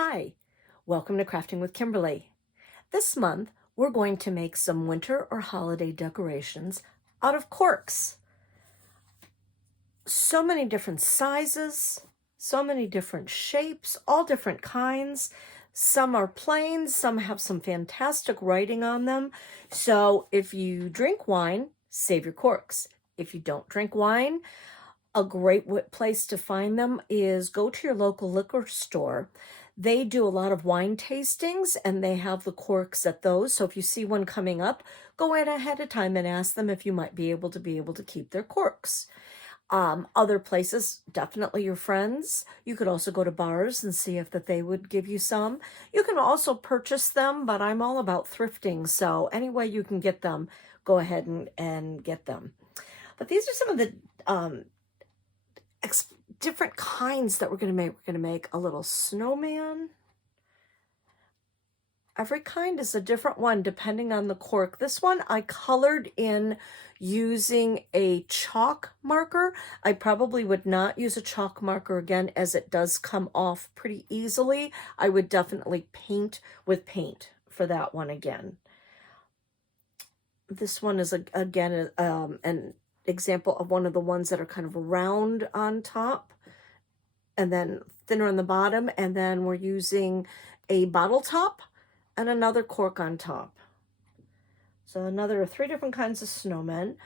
Hi, welcome to Crafting with Kimberly. This month, we're going to make some winter or holiday decorations out of corks. So many different sizes, so many different shapes, all different kinds. Some are plain, some have some fantastic writing on them. So if you drink wine, save your corks. If you don't drink wine, a great place to find them is go to your local liquor store. They do a lot of wine tastings and they have the corks at those. So if you see one coming up, go in ahead of time and ask them if you might be able to keep their corks. Other places, definitely your friends. You could also go to bars and see if that they would give you some. You can also purchase them, but I'm all about thrifting. So any way you can get them, go ahead and get them. But these are some of the different kinds that we're going to make. We're going to make a little snowman. Every kind is a different one depending on the cork. This one I colored in using a chalk marker. I probably would not use a chalk marker again as it does come off pretty easily. I would definitely paint with paint for that one again. This one is again an example of one of the ones that are kind of round on top and then thinner on the bottom, and then we're using a bottle top and another cork on top. So another 3 different kinds of snowmen.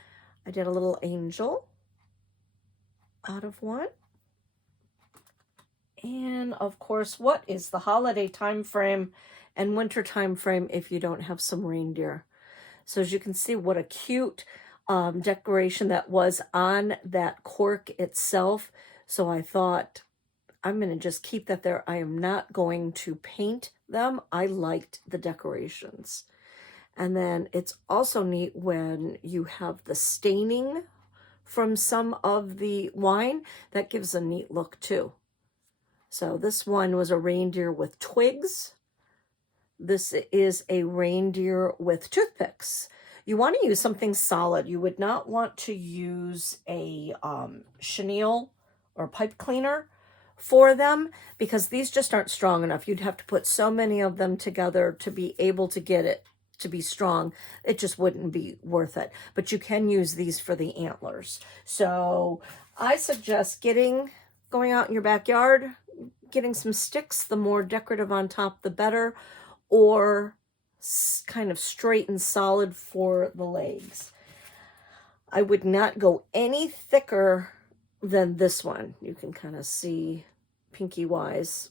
I did a little angel out of one. And of course, what is the holiday time frame and winter time frame if you don't have some reindeer? So as you can see, what a cute decoration that was on that cork itself. So I thought, I'm going to just keep that there. I am not going to paint them. I liked the decorations. And then it's also neat when you have the staining from some of the wine. That gives a neat look too. So this one was a reindeer with twigs. This is a reindeer with toothpicks. You want to use something solid. You would not want to use a chenille or pipe cleaner for them because these just aren't strong enough. You'd have to put so many of them together to be able to get it to be strong. It just wouldn't be worth it. But you can use these for the antlers. So I suggest going out in your backyard, getting some sticks. The more decorative on top, the better, or kind of straight and solid for the legs. I would not go any thicker than this one. You can kind of see pinky wise.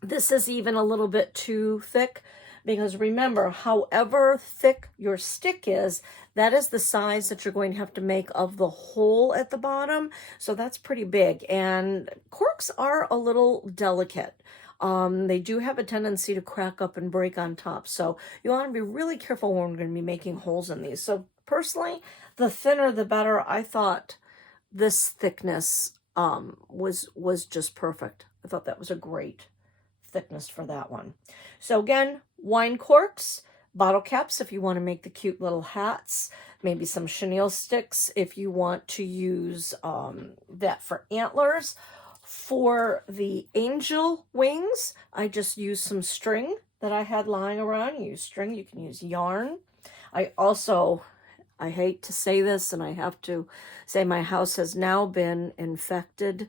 This is even a little bit too thick because remember, however thick your stick is, that is the size that you're going to have to make of the hole at the bottom. So that's pretty big, and corks are a little delicate. They do have a tendency to crack up and break on top. So you want to be really careful when we're going to be making holes in these. So personally, the thinner the better. I thought this thickness was just perfect. I thought that was a great thickness for that one. So again, wine corks, bottle caps if you want to make the cute little hats, maybe some chenille sticks if you want to use that for antlers. For the angel wings, I just used some string that I had lying around. You use string, you can use yarn. I hate to say this, and I have to say my house has now been infected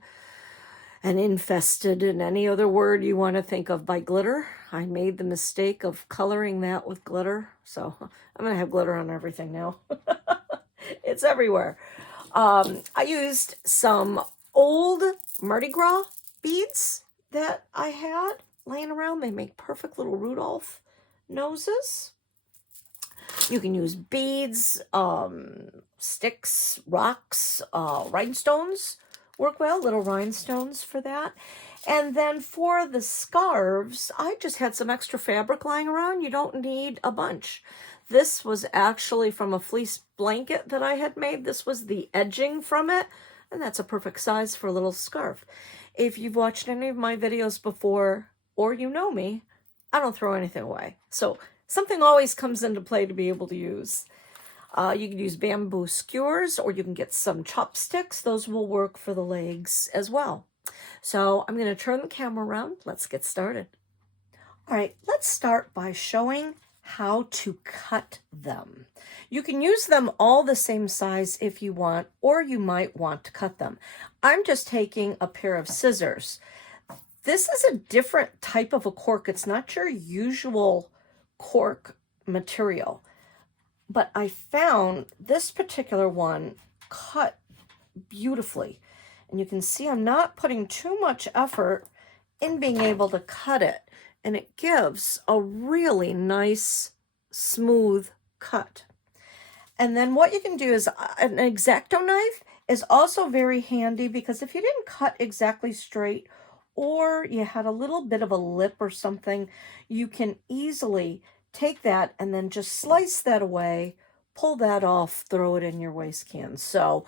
and infested, and any other word you want to think of, by glitter. I made the mistake of coloring that with glitter, so I'm going to have glitter on everything now. It's everywhere. I used some old Mardi Gras beads that I had laying around. They make perfect little Rudolph noses. You can use beads, sticks, rocks, rhinestones work well, little rhinestones for that. And then for the scarves, I just had some extra fabric lying around. You don't need a bunch. This was actually from a fleece blanket that I had made. This was the edging from it, and that's a perfect size for a little scarf. If you've watched any of my videos before, or you know me, I don't throw anything away. So something always comes into play to be able to use. You can use bamboo skewers, or you can get some chopsticks. Those will work for the legs as well. So I'm going to turn the camera around. Let's get started. All right, let's start by showing how to cut them. You can use them all the same size if you want, or you might want to cut them. I'm just taking a pair of scissors. This is a different type of a cork. It's not your usual cork material, but I found this particular one cut beautifully. And you can see I'm not putting too much effort in being able to cut it. And it gives a really nice, smooth cut. And then what you can do is an X-Acto knife is also very handy, because if you didn't cut exactly straight, or you had a little bit of a lip or something, you can easily take that and then just slice that away, pull that off, throw it in your waste can. So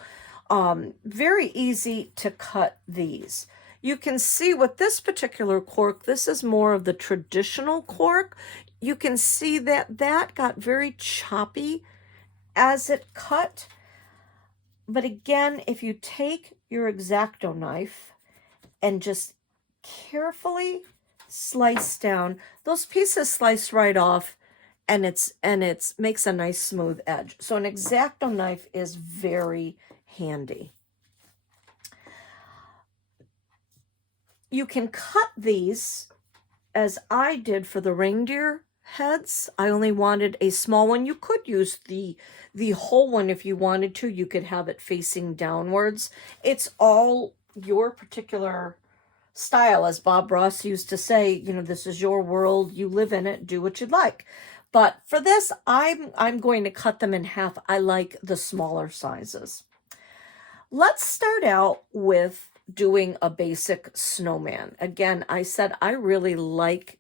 very easy to cut these. You can see with this particular cork, this is more of the traditional cork. You can see that that got very choppy as it cut. But again, if you take your X-Acto knife and just carefully slice down, those pieces slice right off, and it's makes a nice smooth edge. So an X-Acto knife is very handy. You can cut these as I did for the reindeer heads. I only wanted a small one. You could use the whole one if you wanted to. You could have it facing downwards. It's all your particular style. As Bob Ross used to say, you know, this is your world, you live in it, do what you'd like. But for this, I'm going to cut them in half. I like the smaller sizes. Let's start out with doing a basic snowman. Again, I said I really like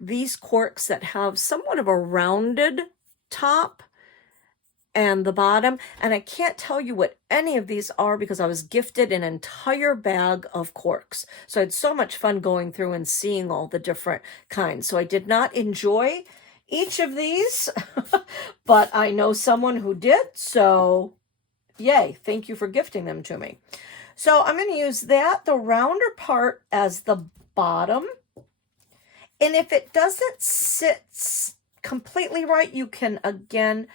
these corks that have somewhat of a rounded top and the bottom. And I can't tell you what any of these are, because I was gifted an entire bag of corks. So I had so much fun going through and seeing all the different kinds. So I did not enjoy each of these, but I know someone who did. So yay, thank you for gifting them to me. So I'm going to use the rounder part as the bottom. And if it doesn't sit completely right, you can again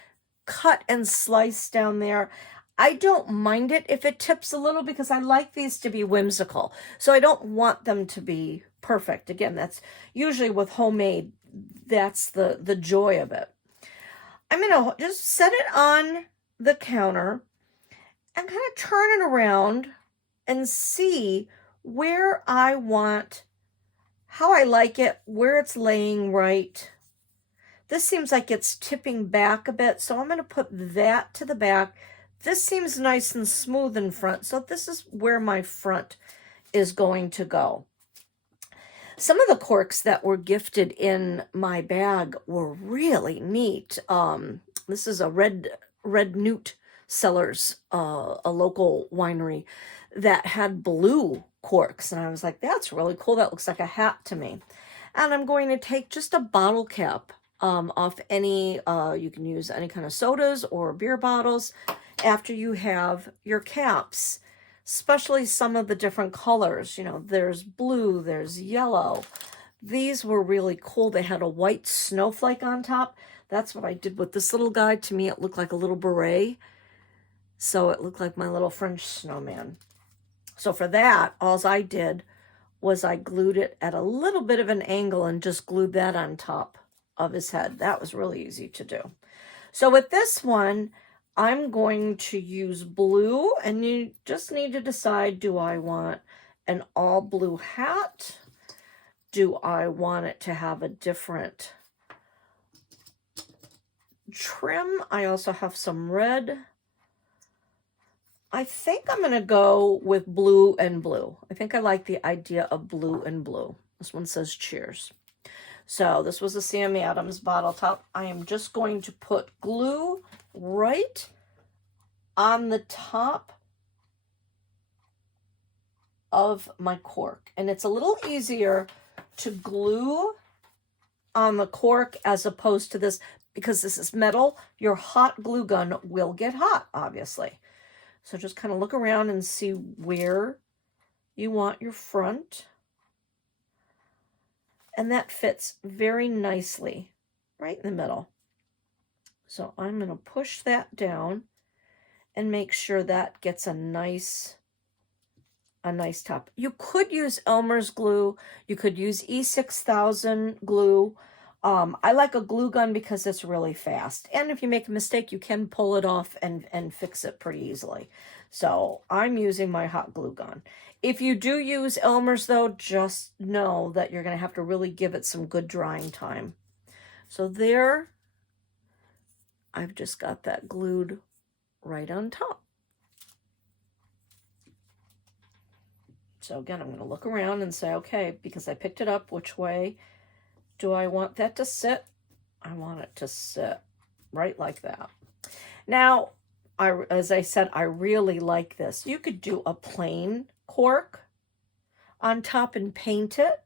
cut and slice down there. I don't mind it if it tips a little, because I like these to be whimsical. So I don't want them to be perfect. Again, that's usually with homemade, that's the joy of it. I'm going to just set it on the counter and kind of turn it around and see where I want, how I like it, where it's laying right. This seems like it's tipping back a bit, so I'm going to put that to the back. This seems nice and smooth in front, so this is where my front is going to go. Some of the corks that were gifted in my bag were really neat. This is a Red Newt Cellars, a local winery that had blue corks, and I was like, that's really cool. That looks like a hat to me. And I'm going to take just a bottle cap off any, you can use any kind of sodas or beer bottles after you have your caps, especially some of the different colors. You know, there's blue, there's yellow. These were really cool. They had a white snowflake on top. That's what I did with this little guy. To me, it looked like a little beret. So it looked like my little French snowman. So for that, all I did was I glued it at a little bit of an angle and just glued that on top of his head. That was really easy to do. So with this one, I'm going to use blue, and you just need to decide, do I want an all blue hat? Do I want it to have a different trim? I also have some red. I think I'm going to go with blue and blue. I think I like the idea of blue and blue. This one says cheers. So this was a Sammy Adams bottle top. I am just going to put glue right on the top of my cork. And it's a little easier to glue on the cork as opposed to this, because this is metal. Your hot glue gun will get hot, obviously. So just kind of look around and see where you want your front. And that fits very nicely right in the middle. So I'm going to push that down and make sure that gets a nice top. You could use Elmer's glue. You could use E6000 glue. I like a glue gun because it's really fast. And if you make a mistake, you can pull it off and fix it pretty easily. So I'm using my hot glue gun. If you do use Elmer's, though, just know that you're going to have to really give it some good drying time. So there, I've just got that glued right on top. So again, I'm going to look around and say, okay, because I picked it up, which way do I want that to sit? I want it to sit right like that. Now, as I said, I really like this. You could do a plain cork on top and paint it.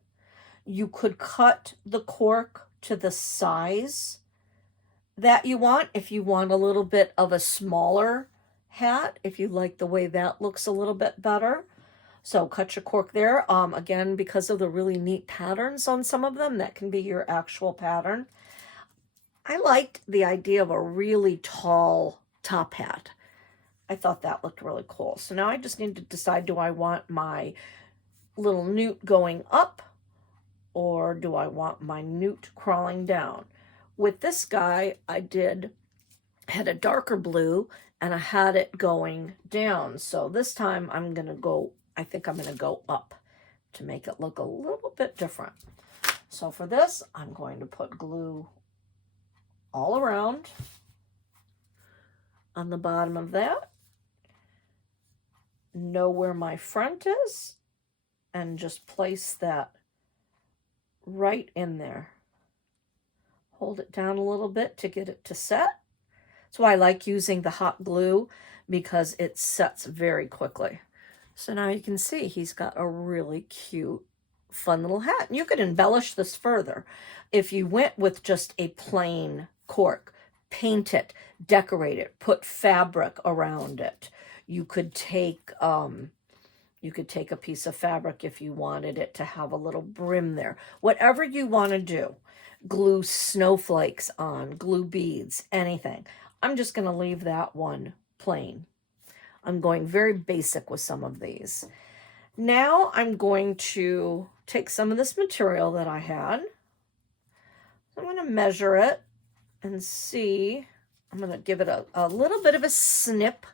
You could cut the cork to the size that you want. If you want a little bit of a smaller hat, if you like the way that looks a little bit better. So cut your cork there. Again, because of the really neat patterns on some of them, that can be your actual pattern. I liked the idea of a really tall top hat. I thought that looked really cool. So now I just need to decide, do I want my little newt going up or do I want my newt crawling down? With this guy, I had a darker blue and I had it going down. So this time I think I'm going to go up to make it look a little bit different. So for this, I'm going to put glue all around on the bottom of that. Know where my front is and just place that right in there. Hold it down a little bit to get it to set. That's why I like using the hot glue, because it sets very quickly. So now you can see he's got a really cute, fun little hat. And you could embellish this further. If you went with just a plain cork, paint it, decorate it, put fabric around it. You could take a piece of fabric if you wanted it to have a little brim there. Whatever you want to do. Glue snowflakes on, glue beads, anything. I'm just going to leave that one plain. I'm going very basic with some of these. Now I'm going to take some of this material that I had. I'm going to measure it and see. I'm going to give it a little bit of a snip.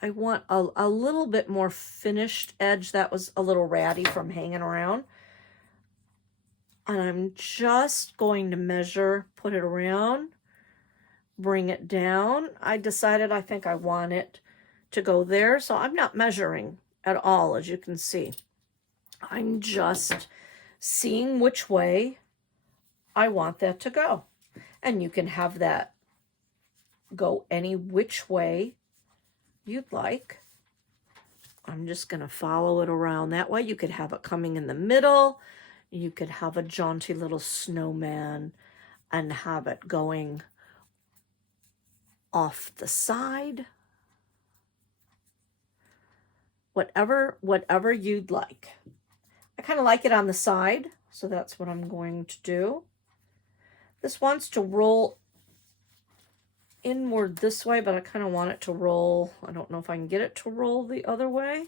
I want a little bit more finished edge. That was a little ratty from hanging around. And I'm just going to measure, put it around, bring it down. I decided I think I want it to go there, so I'm not measuring at all, as you can see. I'm just seeing which way I want that to go. And you can have that go any which way you'd like. I'm just going to follow it around that way. You could have it coming in the middle. You could have a jaunty little snowman and have it going off the side. Whatever you'd like. I kind of like it on the side, so that's what I'm going to do. This wants to roll inward this way, but I kind of want it to roll. I don't know if I can get it to roll the other way.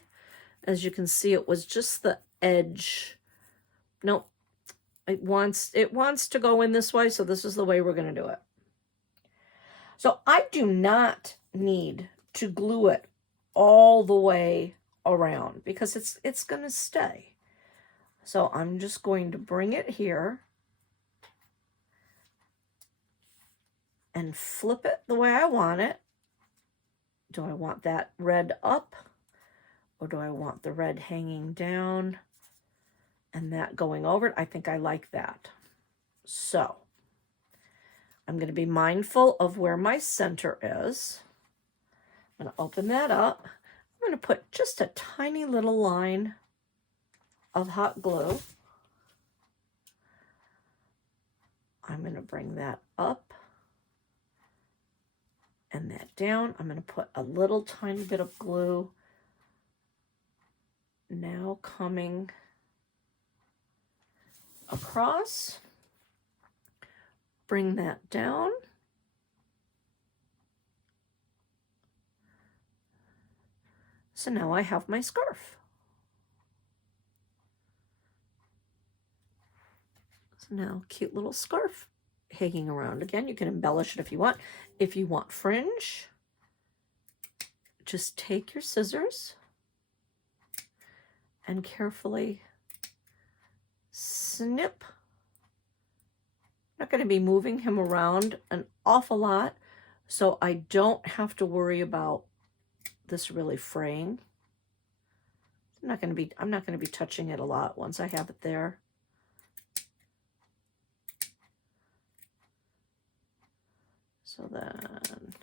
As you can see, it was just the edge. Nope. It wants to go in this way, so this is the way we're going to do it. So I do not need to glue it all the way around because it's going to stay. So I'm just going to bring it here and flip it the way I want it. Do I want that red up or do I want the red hanging down and that going over it? I think I like that. So I'm going to be mindful of where my center is. I'm going to open that up. I'm going to put just a tiny little line of hot glue. I'm going to bring that up and that down. I'm going to put a little tiny bit of glue now coming across, bring that down. So now I have my scarf. So now cute little scarf hanging around. Again, you can embellish it if you want. If you want fringe, just take your scissors and carefully snip. I'm not going to be moving him around an awful lot, so I don't have to worry about this really fraying. I'm not going to be touching it a lot once I have it there. So then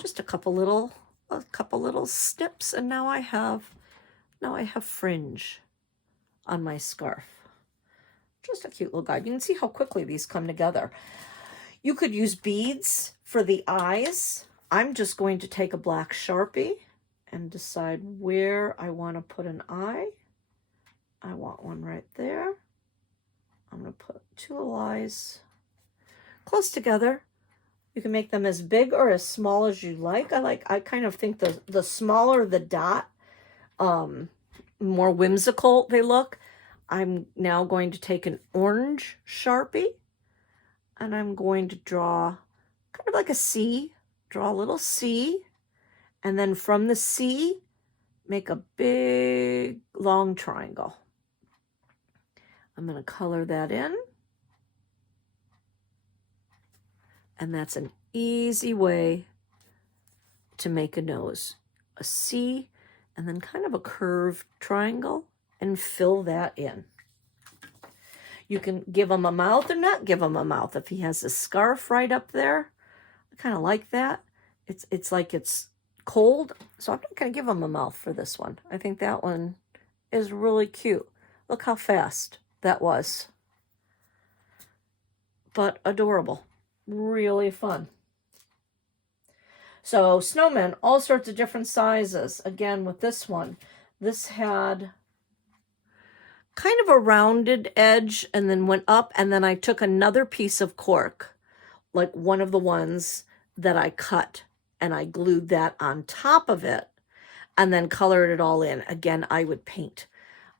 just a couple little snips, and now I have fringe on my scarf. Just a cute little guide. You can see how quickly these come together. You could use beads for the eyes. I'm just going to take a black Sharpie and decide where I want to put an eye. I want one right there. I'm going to put two little eyes close together. You can make them as big or as small as you like. I kind of think the smaller the dot, more whimsical they look. I'm now going to take an orange Sharpie and I'm going to draw kind of like a C, draw a little C, and then from the C, make a big long triangle. I'm going to color that in. And that's an easy way to make a nose. A C and then kind of a curved triangle and fill that in. You can give him a mouth or not give him a mouth. If he has a scarf right up there, I kind of like that. It's like it's cold, so I'm not going to give him a mouth for this one. I think that one is really cute. Look how fast that was. But adorable. Really fun. So snowmen, all sorts of different sizes. Again, with this one, this had kind of a rounded edge and then went up, and then I took another piece of cork, like one of the ones that I cut, and I glued that on top of it and then colored it all in. Again, I would paint.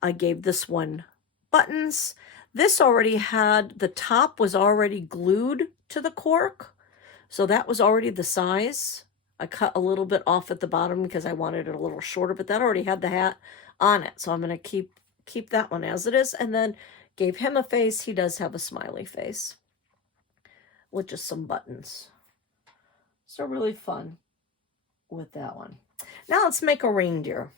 I gave this one buttons. This already had, the top was already glued to the cork, so that was already the size. I cut a little bit off at the bottom because I wanted it a little shorter, but that already had the hat on it, so I'm going to keep that one as it is. And then gave him a face. He does have a smiley face with just some buttons. So really fun with that one. Now let's make a reindeer.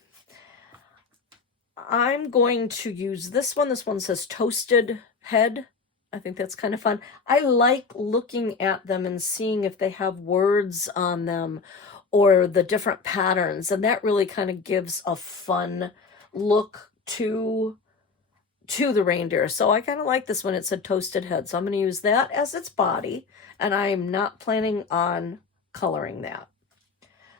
I'm going to use this one. This one says toasted head. I think that's kind of fun. I like looking at them and seeing if they have words on them or the different patterns. And that really kind of gives a fun look to the reindeer. So I kind of like this one. It said toasted head. So I'm going to use that as its body. And I am not planning on coloring that.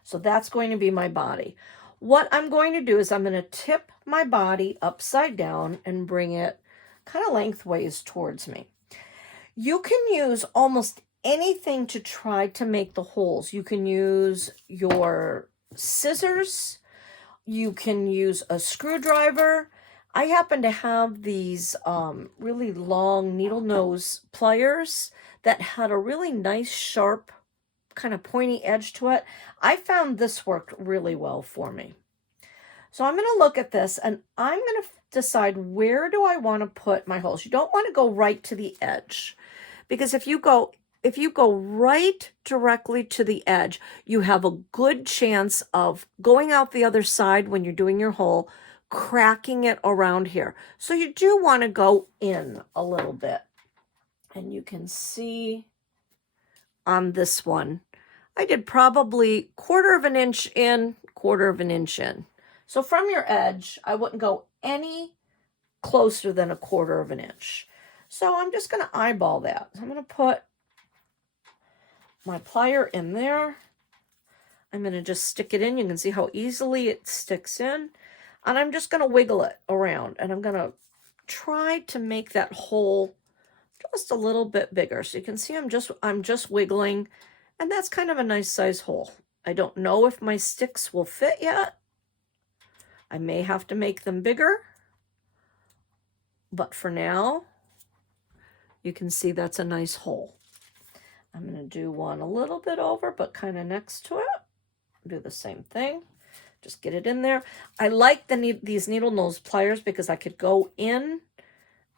So that's going to be my body. What I'm going to do is I'm going to tip my body upside down and bring it kind of lengthways towards me. You can use almost anything to try to make the holes. You can use your scissors. You can use a screwdriver. I happen to have these really long needle nose pliers that had a really nice sharp kind of pointy edge to it. I found this worked really well for me. So I'm going to look at this and I'm going to decide where do I want to put my holes. You don't want to go right to the edge, because if you go right directly to the edge, you have a good chance of going out the other side when you're doing your hole, cracking it around here. So you do want to go in a little bit. And you can see on this one, I did probably 1/4 of an inch in, 1/4 of an inch in. So from your edge, I wouldn't go any closer than 1/4 of an inch. So I'm just going to eyeball that. So I'm going to put my plier in there. I'm going to just stick it in. You can see how easily it sticks in. And I'm just going to wiggle it around. And I'm going to tried to make that hole just a little bit bigger. So you can see I'm just wiggling, and that's kind of a nice size hole. I don't know if my sticks will fit yet. I may have to make them bigger, but for now, you can see that's a nice hole. I'm going to do one a little bit over, but kind of next to it. Do the same thing. Just get it in there. I like these needle nose pliers because I could go in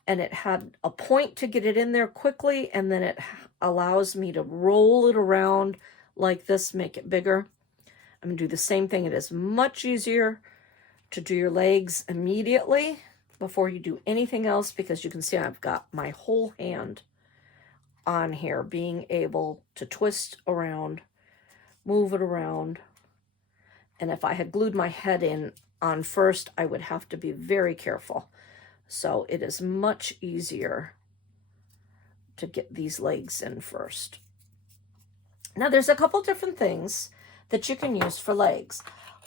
and it had a point to get it in there quickly, and then it allows me to roll it around like this, make it bigger. I'm going to do the same thing. It is much easier to do your legs immediately before you do anything else, because you can see I've got my whole hand on here, being able to twist around, move it around. And if I had glued my head in on first, I would have to be very careful. So it is much easier to get these legs in first. Now there's a couple different things that you can use for legs.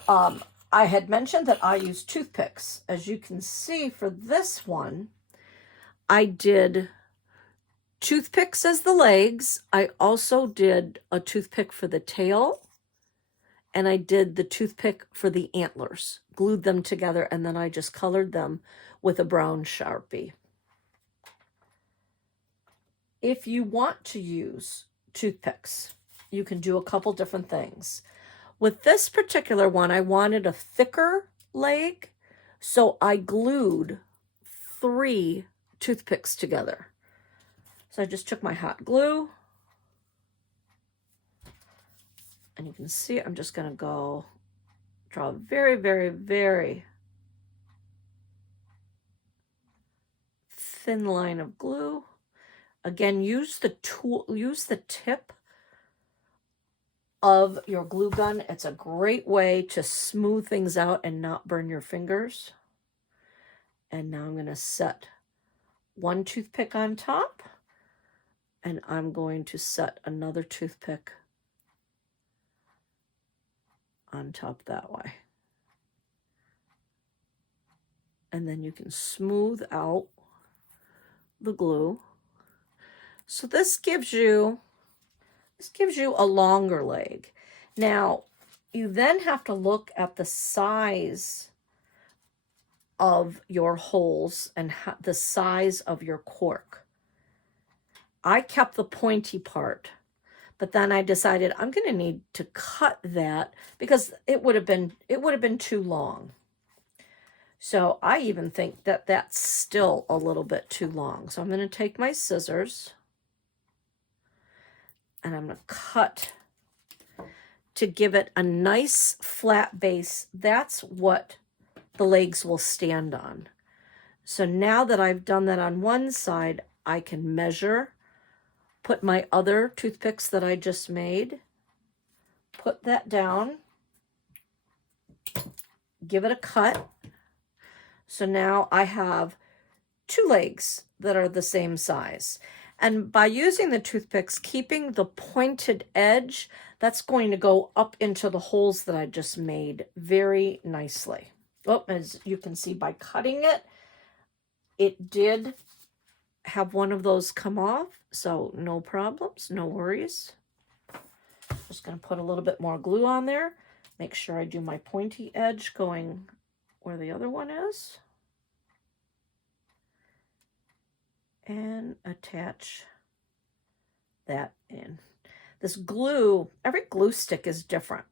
I had mentioned that I use toothpicks. As you can see for this one, I did toothpicks as the legs. I also did a toothpick for the tail, and I did the toothpick for the antlers, glued them together, and then I just colored them with a brown Sharpie. If you want to use toothpicks, you can do a couple different things. With this particular one, I wanted a thicker leg, so I glued 3 toothpicks together. So I just took my hot glue, and you can see I'm just going to go draw a very, very, very thin line of glue. Again, use the tip of your glue gun. It's a great way to smooth things out and not burn your fingers. And now I'm going to set one toothpick on top, and I'm going to set another toothpick on top that way. And then you can smooth out the glue. So this gives you a longer leg. Now, you then have to look at the size of your holes and the size of your cork. I kept the pointy part, but then I decided I'm going to need to cut that because it would have been too long. So I even think that that's still a little bit too long. So I'm going to take my scissors and I'm going to cut to give it a nice flat base. That's what the legs will stand on. So now that I've done that on one side, I can measure, put my other toothpicks that I just made, put that down, give it a cut. So now I have 2 legs that are the same size. And by using the toothpicks, keeping the pointed edge, that's going to go up into the holes that I just made very nicely. Oh, as you can see by cutting it, it did have one of those come off, so no problems, no worries. Just going to put a little bit more glue on there. Make sure I do my pointy edge going where the other one is. And attach that in. This glue, every glue stick is different.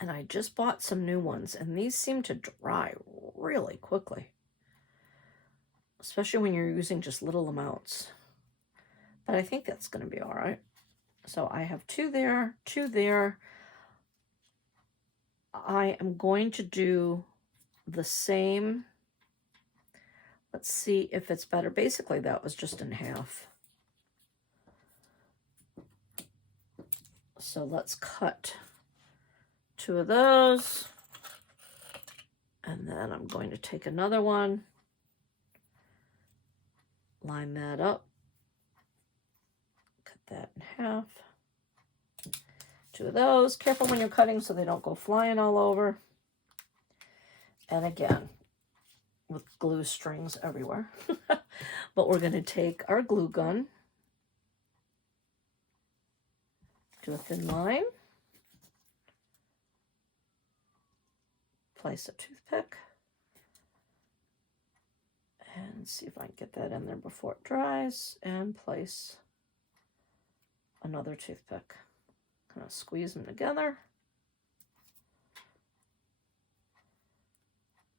And I just bought some new ones, and these seem to dry really quickly, especially when you're using just little amounts. But I think that's going to be all right. So I have 2 there, 2 there. I am going to do the same. Let's see if it's better. Basically, that was just in half. So let's cut 2 of those. And then I'm going to take another one, line that up, cut that in half. 2 of those. Careful when you're cutting so they don't go flying all over. And again, with glue strings everywhere. But we're going to take our glue gun, do a thin line, place a toothpick, and see if I can get that in there before it dries, and place another toothpick. Kind of squeeze them together.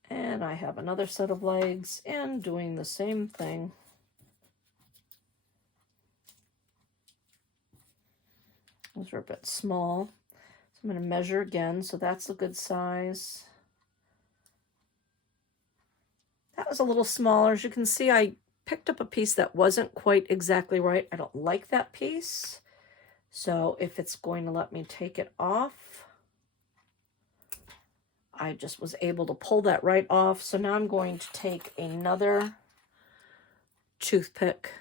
And I have another set of legs and doing the same thing. Those are a bit small. So I'm going to measure again. So that's a good size. That was a little smaller. As you can see, I picked up a piece that wasn't quite exactly right. I don't like that piece. So if it's going to let me take it off, I just was able to pull that right off. So now I'm going to take another toothpick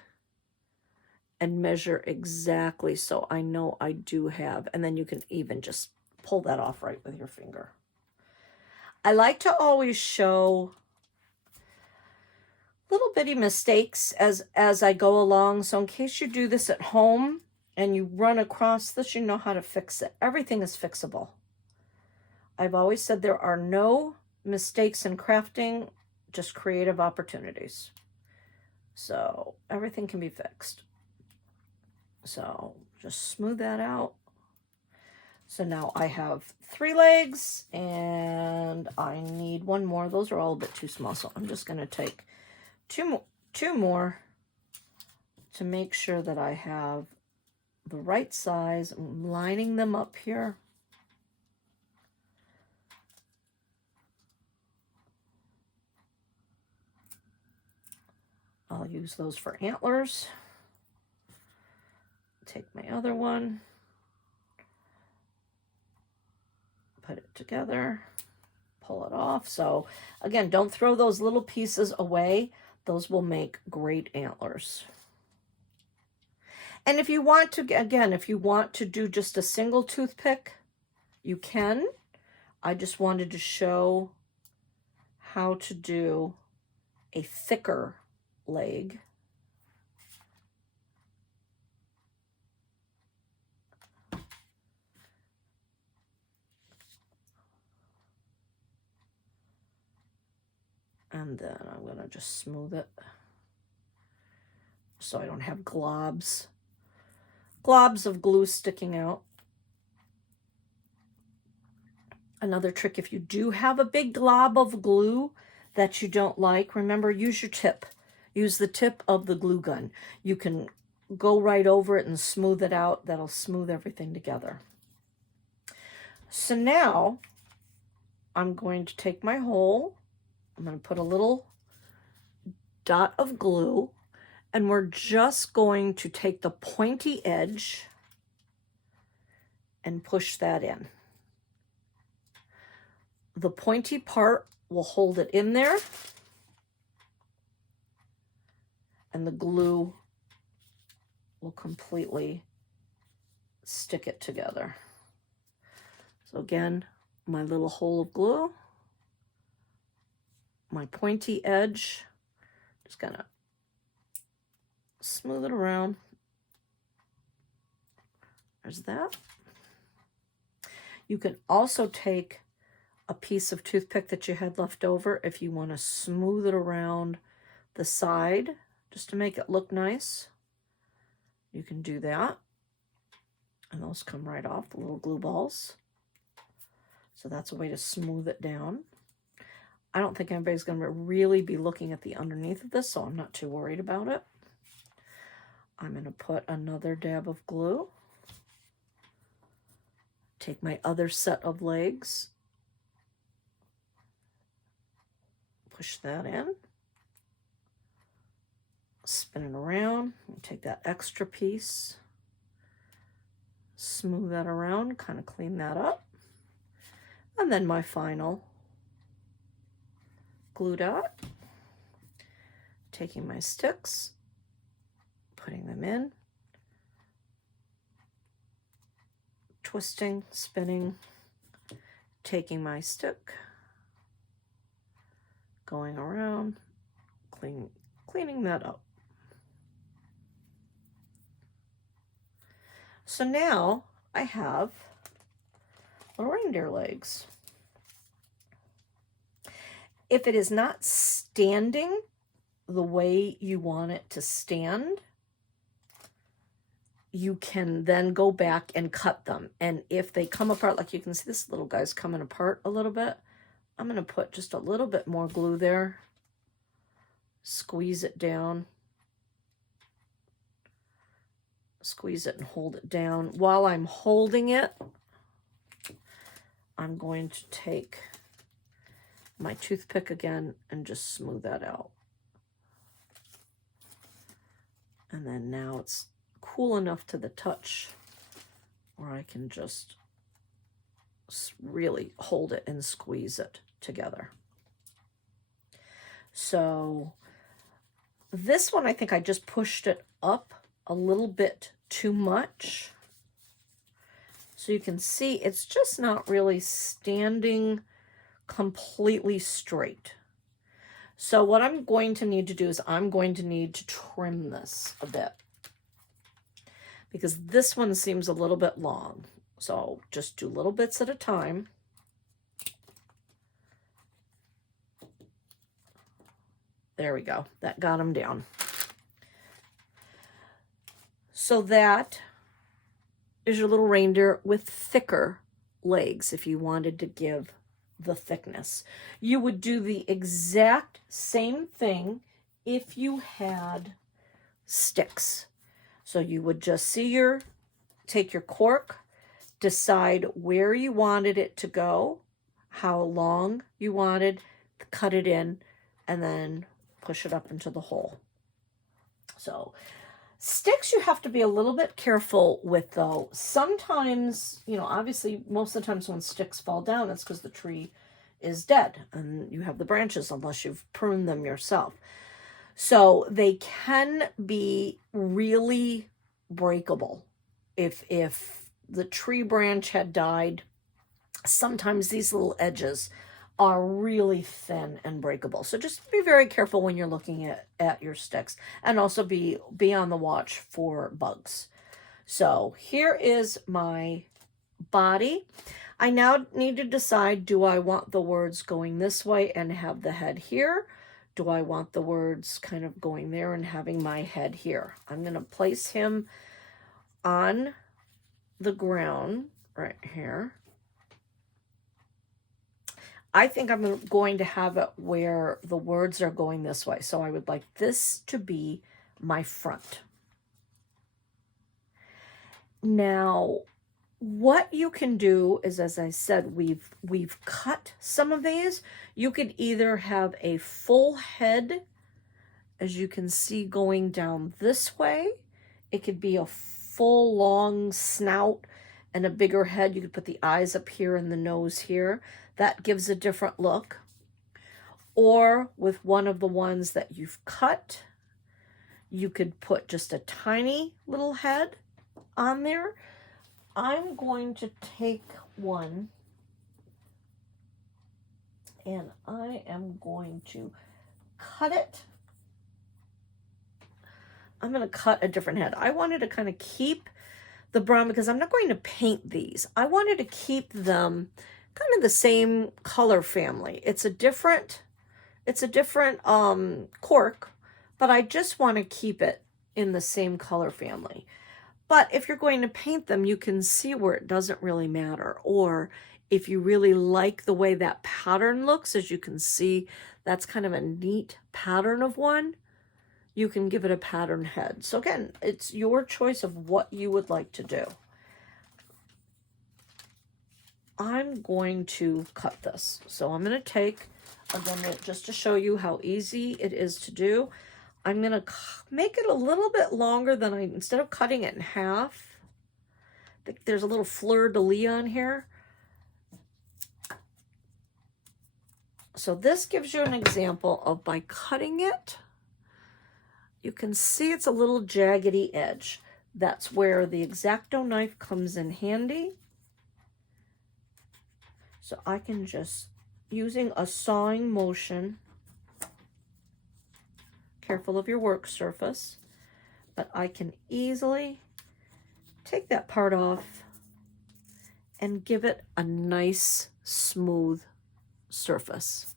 and measure exactly so I know I do have, and then you can even just pull that off right with your finger. I like to always show little bitty mistakes as I go along. So in case you do this at home and you run across this, you know how to fix it. Everything is fixable. I've always said there are no mistakes in crafting, just creative opportunities. So everything can be fixed. So just smooth that out. So now I have 3 legs and I need 1 more. Those are all a bit too small. So I'm just going to take two more to make sure that I have the right size. I'm lining them up here. I'll use those for antlers. Take my other one, put it together, pull it off. So again, don't throw those little pieces away. Those will make great antlers. And if you want to, again, if you want to do just a single toothpick, you can. I just wanted to show how to do a thicker leg. And then I'm going to just smooth it so I don't have globs of glue sticking out. Another trick, if you do have a big glob of glue that you don't like, remember, use your tip. Use the tip of the glue gun. You can go right over it and smooth it out. That'll smooth everything together. So now I'm going to take my hole. I'm going to put a little dot of glue, and we're just going to take the pointy edge and push that in. The pointy part will hold it in there, and the glue will completely stick it together. So again, my little hole of glue, my pointy edge, just gonna smooth it around. There's that. You can also take a piece of toothpick that you had left over if you want to smooth it around the side just to make it look nice. You can do that. And those come right off, the little glue balls. So that's a way to smooth it down. I don't think anybody's going to really be looking at the underneath of this, so I'm not too worried about it. I'm going to put another dab of glue. Take my other set of legs. Push that in. Spin it around. Take that extra piece. Smooth that around, kind of clean that up. And then my final glue dot. Taking my sticks, putting them in, twisting, spinning, taking my stick, going around, cleaning that up. So now I have little reindeer legs. If it is not standing the way you want it to stand, you can then go back and cut them. And if they come apart, like you can see this little guy's coming apart a little bit, I'm going to put just a little bit more glue there. Squeeze it down. Squeeze it and hold it down. While I'm holding it, I'm going to take my toothpick again and just smooth that out. And then now it's cool enough to the touch where I can just really hold it and squeeze it together. So this one, I think I just pushed it up a little bit too much. So you can see it's just not really standing completely straight. So what I'm going to need to do is I'm going to need to trim this a bit, because this one seems a little bit long. So just do little bits at a time. There we go. That got them down. So that is your little reindeer with thicker legs if you wanted to give the thickness. You would do the exact same thing if you had sticks. So you would just take your cork, decide where you wanted it to go, how long you wanted, cut it in, and then push it up into the hole. So sticks you have to be a little bit careful with, though. Sometimes, you know, obviously most of the times when sticks fall down, it's because the tree is dead and you have the branches, unless you've pruned them yourself. So they can be really breakable. If the tree branch had died, sometimes these little edges are really thin and breakable. So just be very careful when you're looking at your sticks, and also be on the watch for bugs. So here is my body. I now need to decide, do I want the words going this way and have the head here? Do I want the words kind of going there and having my head here? I'm going to place him on the ground right here. I think I'm going to have it where the words are going this way. So I would like this to be my front. Now, what you can do is, as I said, we've cut some of these. You could either have a full head, as you can see, going down this way. It could be a full long snout and a bigger head. You could put the eyes up here and the nose here. That gives a different look. Or with one of the ones that you've cut, you could put just a tiny little head on there. I'm going to take one and I am going to cut it. I'm going to cut a different head. I wanted to kind of keep the brown because I'm not going to paint these. I wanted to keep them kind of the same color family. It's a different cork, but I just want to keep it in the same color family. But if you're going to paint them, you can see where it doesn't really matter. Or if you really like the way that pattern looks, as you can see, that's kind of a neat pattern of one, you can give it a pattern head. So again, it's your choice of what you would like to do. I'm going to cut this. So I'm going to take, again, just to show you how easy it is to do, I'm going to make it a little bit longer than instead of cutting it in half, I think there's a little fleur-de-lis on here. So this gives you an example of, by cutting it, you can see it's a little jaggedy edge. That's where the X-Acto knife comes in handy. So I can just, using a sawing motion, Careful of your work surface. But I can easily take that part off and give it a nice, smooth surface.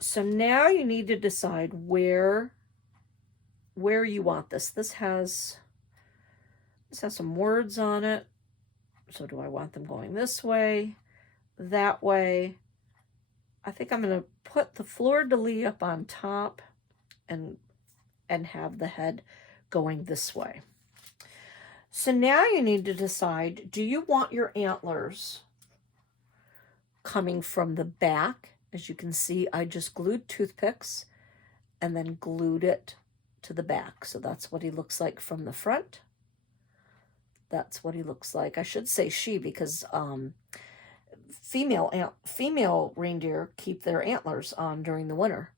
So now you need to decide where you want this. This has some words on it. So do I want them going this way, that way? I think I'm going to put the fleur-de-lis up on top and have the head going this way. So now you need to decide, do you want your antlers coming from the back? As you can see, I just glued toothpicks and then glued it to the back. So that's what he looks like from the front. That's what he looks like. I should say she, because female reindeer keep their antlers on during the winter,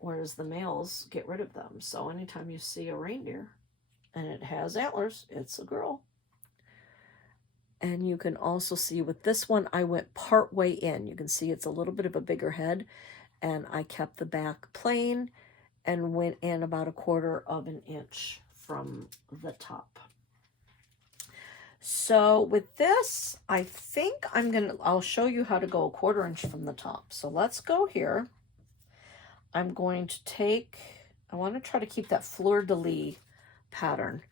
whereas the males get rid of them. So anytime you see a reindeer and it has antlers, it's a girl. And you can also see with this one, I went part way in. You can see it's a little bit of a bigger head, and I kept the back plain and went in about 1/4 of an inch from the top. So with this, I think I'll show you how to go 1/4 inch from the top. So let's go here. I'm going to take, I want to try to keep that fleur-de-lis pattern.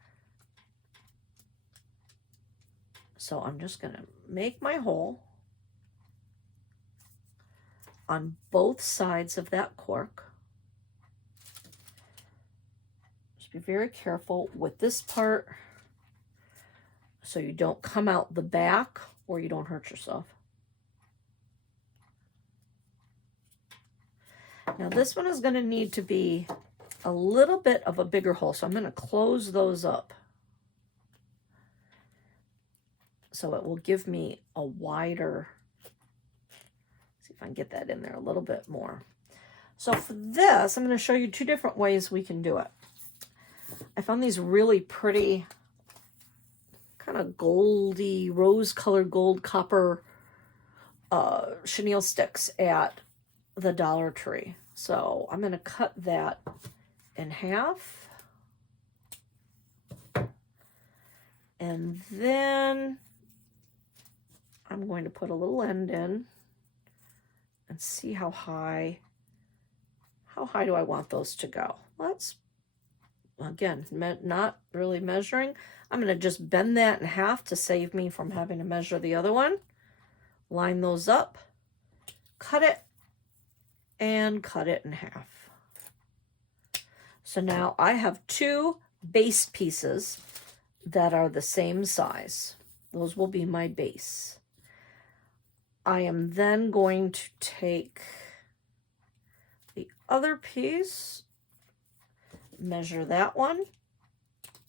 So I'm just going to make my hole on both sides of that cork. Just be very careful with this part so you don't come out the back or you don't hurt yourself. Now this one is going to need to be a little bit of a bigger hole, so I'm going to close those up. So it will give me a wider, see if I can get that in there a little bit more. So for this, I'm going to show you 2 different ways we can do it. I found these really pretty, kind of goldy, rose-colored gold copper chenille sticks at the Dollar Tree. So I'm going to cut that in half. And then I'm going to put a little end in and see how high do I want those to go. Let's, again, not really measuring. I'm going to just bend that in half to save me from having to measure the other one. Line those up, cut it, and cut it in half. So now I have 2 base pieces that are the same size. Those will be my base. I am then going to take the other piece, measure that one,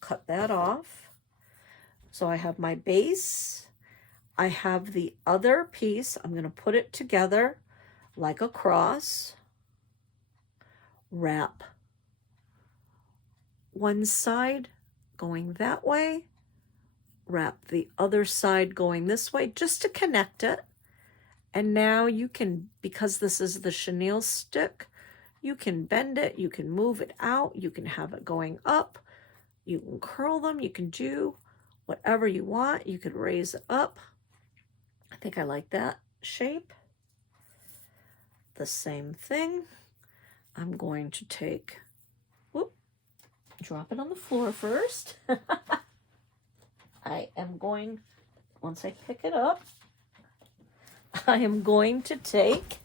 cut that off. So I have my base. I have the other piece. I'm going to put it together like a cross. Wrap one side going that way. Wrap the other side going this way just to connect it. And now you can, because this is the chenille stick, you can bend it, you can move it out, you can have it going up, you can curl them, you can do whatever you want. You could raise it up. I think I like that shape. The same thing. I'm going to take, drop it on the floor first. I am going, once I pick it up, I am going to take,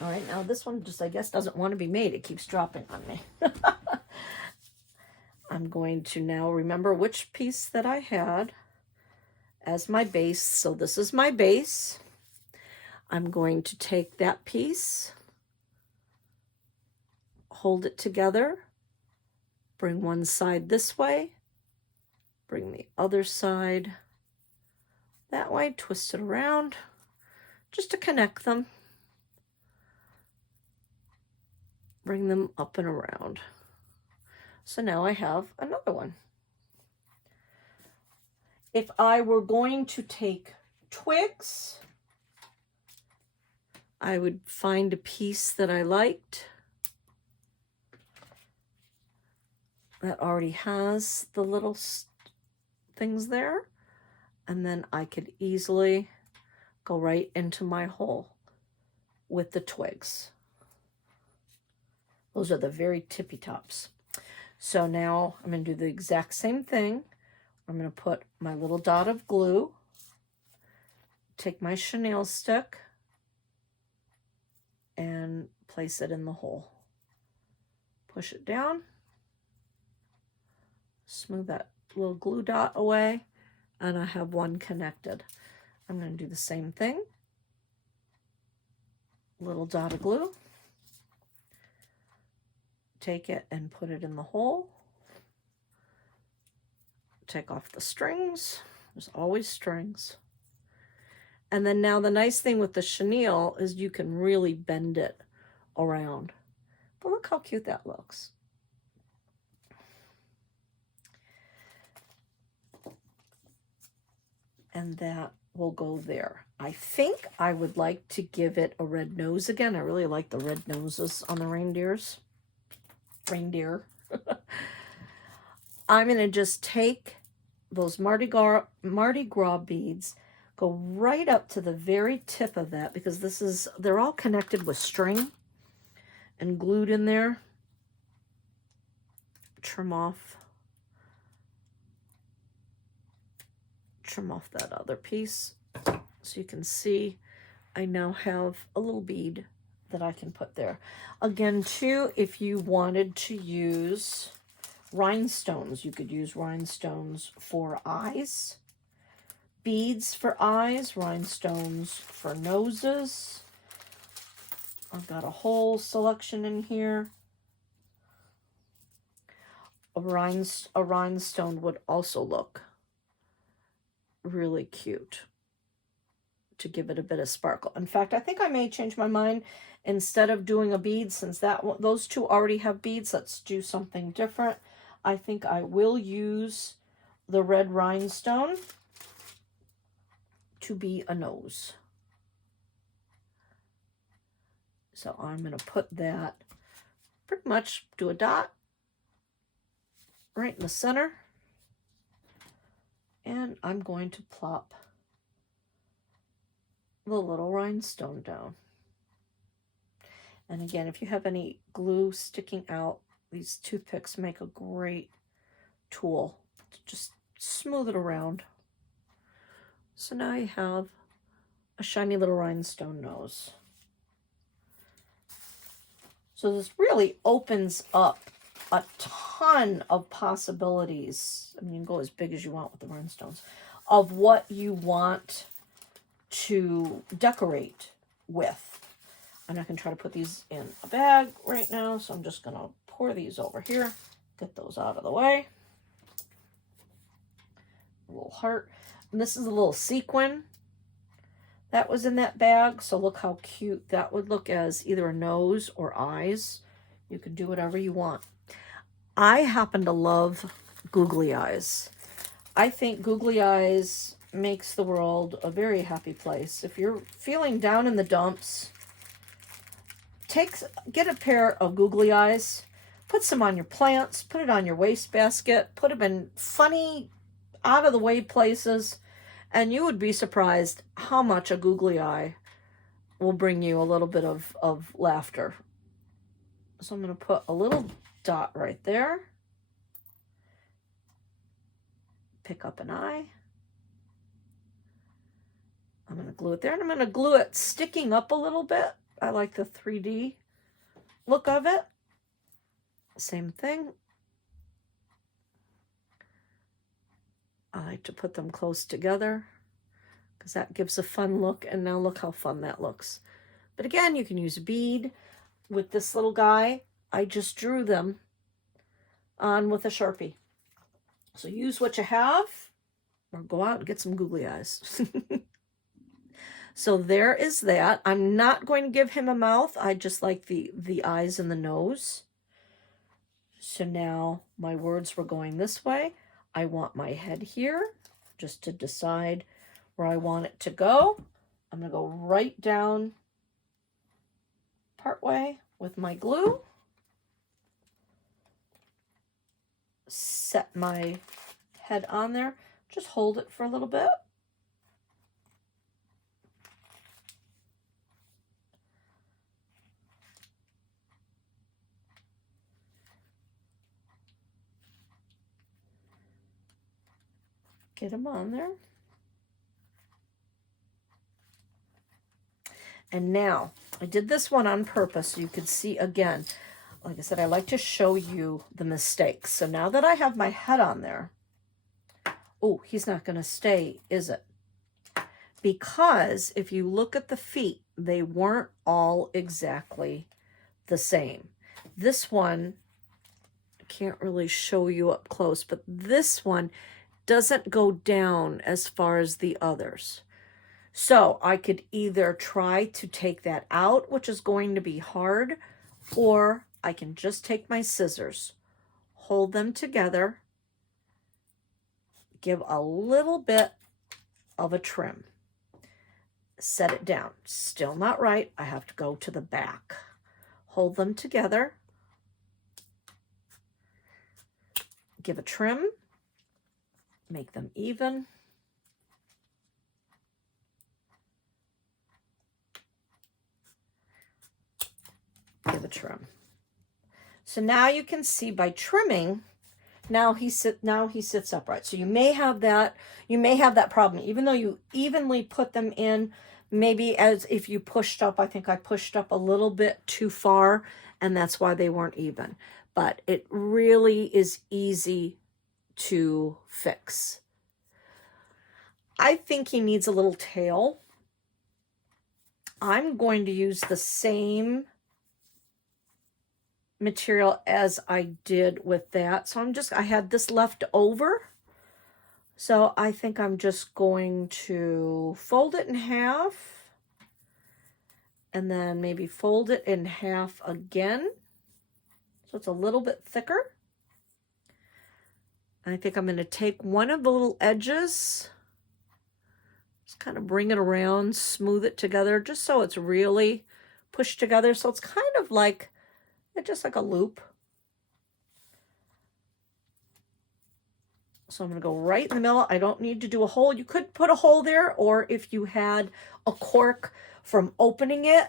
all right, now this one just, I guess, doesn't want to be made. It keeps dropping on me. I'm going to now remember which piece that I had as my base. So this is my base. I'm going to take that piece, hold it together, bring one side this way, bring the other side that way, twist it around just to connect them. Bring them up and around. So now I have another one. If I were going to take twigs I would find a piece that I liked that already has the little things there, and then I could easily go right into my hole with the twigs. Those are the very tippy tops. So now I'm going to do the exact same thing. I'm going to put my little dot of glue, take my chenille stick, and place it in the hole. Push it down, smooth that little glue dot away, and I have one connected. I'm going to do the same thing. Little dot of glue. Take it and put it in the hole. Take off the strings. There's always strings. And then now the nice thing with the chenille is you can really bend it around. But look how cute that looks. And that will go there. I think I would like to give it a red nose again. I really like the red noses on the reindeers. Reindeer. I'm going to just take those Mardi Gras beads, go right up to the very tip of that, because they're all connected with string and glued in there. Trim off that other piece so you can see I now have a little bead that I can put there. Again, too, if you wanted to use rhinestones, you could use rhinestones for eyes, beads for eyes, rhinestones for noses. I've got a whole selection in here. A rhinestone would also look really cute to give it a bit of sparkle. In fact, I think I may change my mind. Instead of doing a bead, since those two already have beads, let's do something different. I think I will use the red rhinestone to be a nose. So I'm going to put that, pretty much do a dot right in the center. And I'm going to plop the little rhinestone down. And again, if you have any glue sticking out, these toothpicks make a great tool to just smooth it around. So now you have a shiny little rhinestone nose. So this really opens up a ton of possibilities. I mean, you can go as big as you want with the rhinestones, of what you want to decorate with. I'm not going to try to put these in a bag right now, so I'm just going to pour these over here, get those out of the way. A little heart. And this is a little sequin that was in that bag, so look how cute that would look as either a nose or eyes. You can do whatever you want. I happen to love googly eyes. I think googly eyes makes the world a very happy place. If you're feeling down in the dumps, get a pair of googly eyes, put some on your plants, put it on your wastebasket, put them in funny, out-of-the-way places, and you would be surprised how much a googly eye will bring you a little bit of laughter. So I'm going to put a little dot right there. Pick up an eye. I'm going to glue it there, and I'm going to glue it sticking up a little bit. I like the 3D look of it. Same thing. I like to put them close together because that gives a fun look, and now look how fun that looks. But again, you can use a bead. With this little guy, I just drew them on with a Sharpie. So use what you have, or go out and get some googly eyes. So there is that. I'm not going to give him a mouth. I just like the eyes and the nose. So now my words were going this way. I want my head here, just to decide where I want it to go. I'm going to go right down part way with my glue. Set my head on there. Just hold it for a little bit. Get them on there. And now, I did this one on purpose so you could see again. Like I said, I like to show you the mistakes. So now that I have my head on there, oh, he's not going to stay, is it? Because if you look at the feet, they weren't all exactly the same. This one, I can't really show you up close, but this one doesn't go down as far as the others. So I could either try to take that out, which is going to be hard, or I can just take my scissors, hold them together, give a little bit of a trim, set it down. Still not right. I have to go to the back. Hold them together, give a trim, make them even. Give a trim. So now you can see by trimming, now he sits upright. So you may have that problem, even though you evenly put them in. Maybe as if you pushed up, I think I pushed up a little bit too far, and that's why they weren't even. But it really is easy to fix. I think he needs a little tail. I'm going to use the same material as I did with that. So I had this left over. So I think I'm just going to fold it in half and then maybe fold it in half again. So it's a little bit thicker. And I think I'm going to take one of the little edges, just kind of bring it around, smooth it together, just so it's really pushed together. So it's kind of like, just like a loop. So I'm going to go right in the middle. I don't need to do a hole. You could put a hole there, or if you had a cork from opening it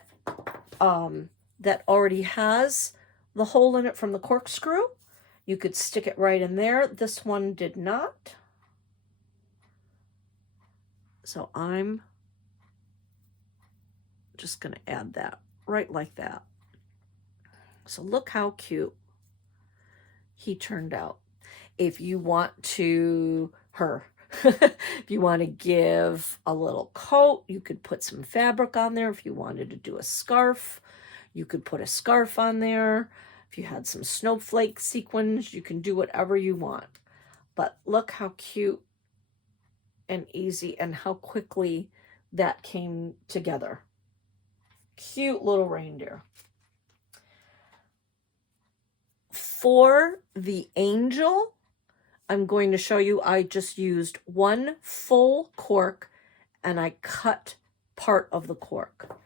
that already has the hole in it from the corkscrew, you could stick it right in there. This one did not. So I'm just going to add that right like that. So look how cute he turned out. If you want to, if you want to give a little coat, you could put some fabric on there. If you wanted to do a scarf, you could put a scarf on there. If you had some snowflake sequins, you can do whatever you want. But look how cute and easy and how quickly that came together. Cute little reindeer. For the angel, I'm going to show you, I just used one full cork and I cut part of the cork.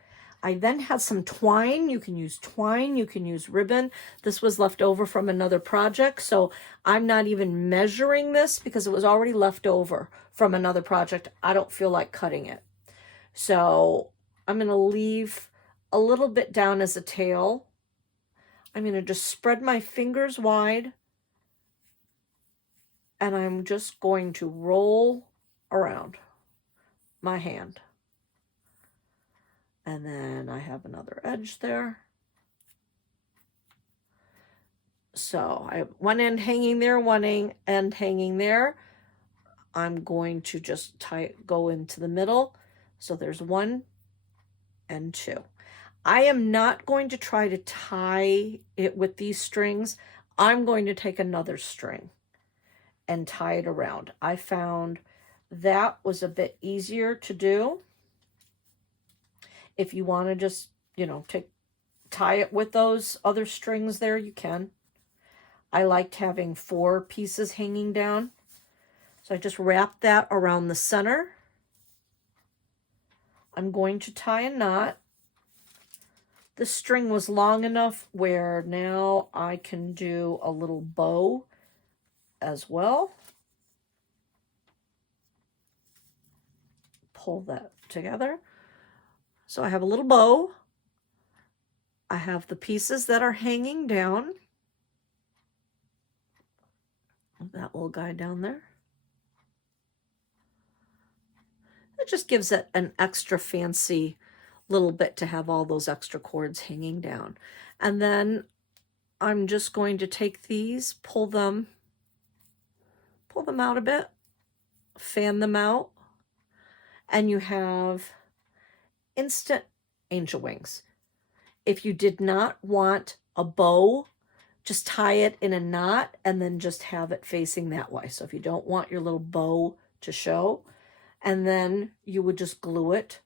I then had some twine. You can use twine, you can use ribbon. This was left over from another project, so I'm not even measuring this because it was already left over from another project. I don't feel like cutting it. So I'm going to leave a little bit down as a tail. I'm going to just spread my fingers wide, and I'm just going to roll around my hand. And then I have another edge there. So I have one end hanging there, one end hanging there. I'm going to just go into the middle. So there's 1 and 2. I am not going to try to tie it with these strings. I'm going to take another string and tie it around. I found that was a bit easier to do. If you want to just, tie it with those other strings there, you can. I liked having 4 pieces hanging down. So I just wrap that around the center. I'm going to tie a knot. the string was long enough where now I can do a little bow as well. Pull that together. So I have a little bow. I have the pieces that are hanging down. That little guy down there. It just gives it an extra fancy little bit to have all those extra cords hanging down. And then I'm just going to take these, pull them out a bit, fan them out, and you have instant angel wings. If you did not want a bow, just tie it in a knot and then just have it facing that way. So if you don't want your little bow to show, and then you would just glue it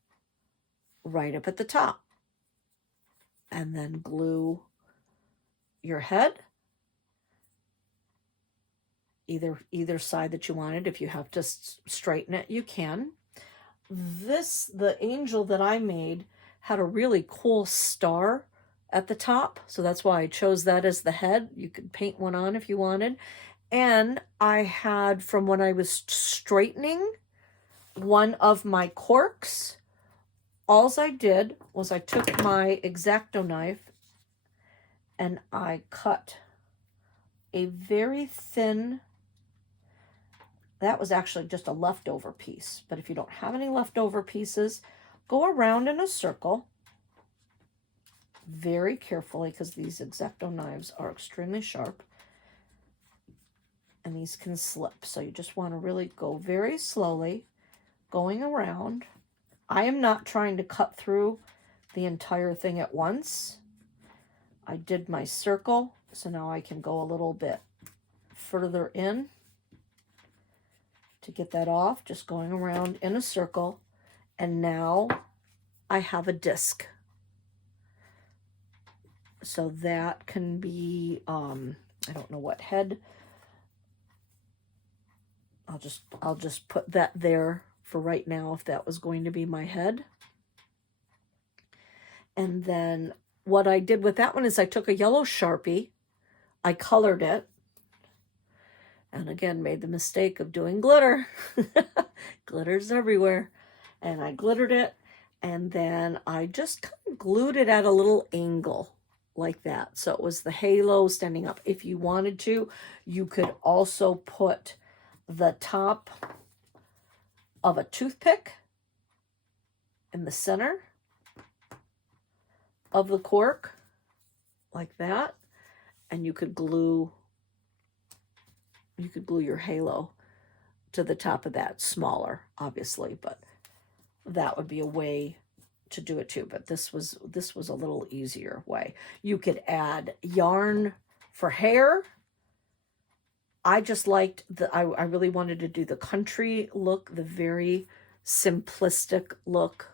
right up at the top. And then glue your head, either side that you wanted. If you have to straighten it, you can. The angel that I made had a really cool star at the top, so that's why I chose that as the head. You could paint one on if you wanted. And I had, from when I was straightening one of my corks, all I did was I took my X-Acto knife and I cut a very thin, that was actually just a leftover piece, but if you don't have any leftover pieces, go around in a circle very carefully, because these X-Acto knives are extremely sharp and these can slip. So you just want to really go very slowly, going around. I am not trying to cut through the entire thing at once. I did my circle, so now I can go a little bit further in to get that off, just going around in a circle. And now I have a disc. So that can be, I don't know what head. I'll just put that there for right now if that was going to be my head. And then what I did with that one is I took a yellow Sharpie, I colored it, and again made the mistake of doing glitter. Glitter's everywhere. And I glittered it, and then I just kind of glued it at a little angle like that. So it was the halo standing up. If you wanted to, you could also put the top of a toothpick in the center of the cork like that, and you could glue your halo to the top of that, smaller obviously, but that would be a way to do it too. But this was a little easier way. You could add yarn for hair. I just liked I really wanted to do the country look, the very simplistic look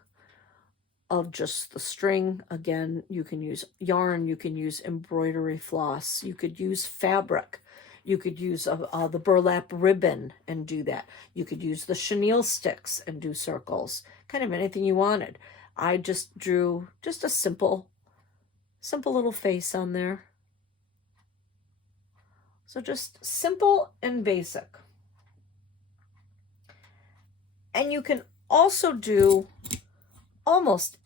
of just the string. Again, you can use yarn, you can use embroidery floss, you could use fabric, you could use the burlap ribbon and do that. You could use the chenille sticks and do circles, kind of anything you wanted. I just drew just a simple little face on there. So just simple and basic. And you can also do almost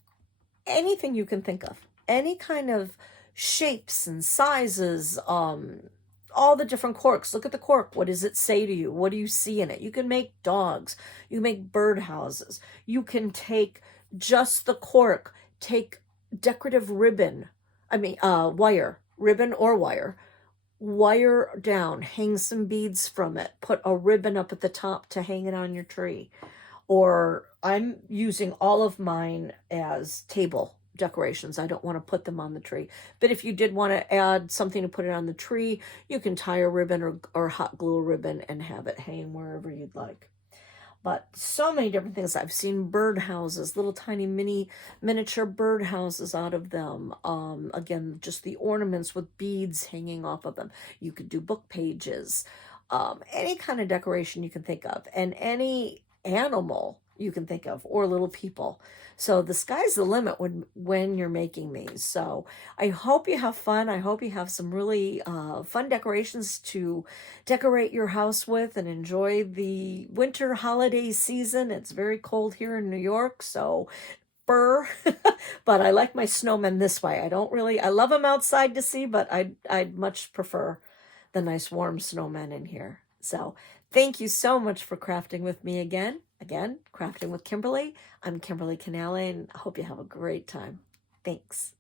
anything you can think of. Any kind of shapes and sizes, all the different corks. Look at the cork. What does it say to you? What do you see in it? You can make dogs. You can make birdhouses. You can take just the cork, take decorative ribbon, wire, ribbon or wire down, hang some beads from it, put a ribbon up at the top to hang it on your tree. Or I'm using all of mine as table decorations. I don't want to put them on the tree. But if you did want to add something to put it on the tree, you can tie a ribbon or hot glue a ribbon and have it hang wherever you'd like. But so many different things. I've seen birdhouses, little tiny miniature birdhouses out of them. Again, just the ornaments with beads hanging off of them. You could do book pages, any kind of decoration you can think of. And any animal you can think of, or little people. So the sky's the limit when you're making these. So I hope you have fun. I hope you have some really fun decorations to decorate your house with and enjoy the winter holiday season. It's very cold here in New York, so fur. But I like my snowmen this way. I love them outside to see, but I'd much prefer the nice warm snowmen in here. So thank you so much for crafting with me again. Again, crafting with Kimberly. I'm Kimberly Canale, and I hope you have a great time. Thanks.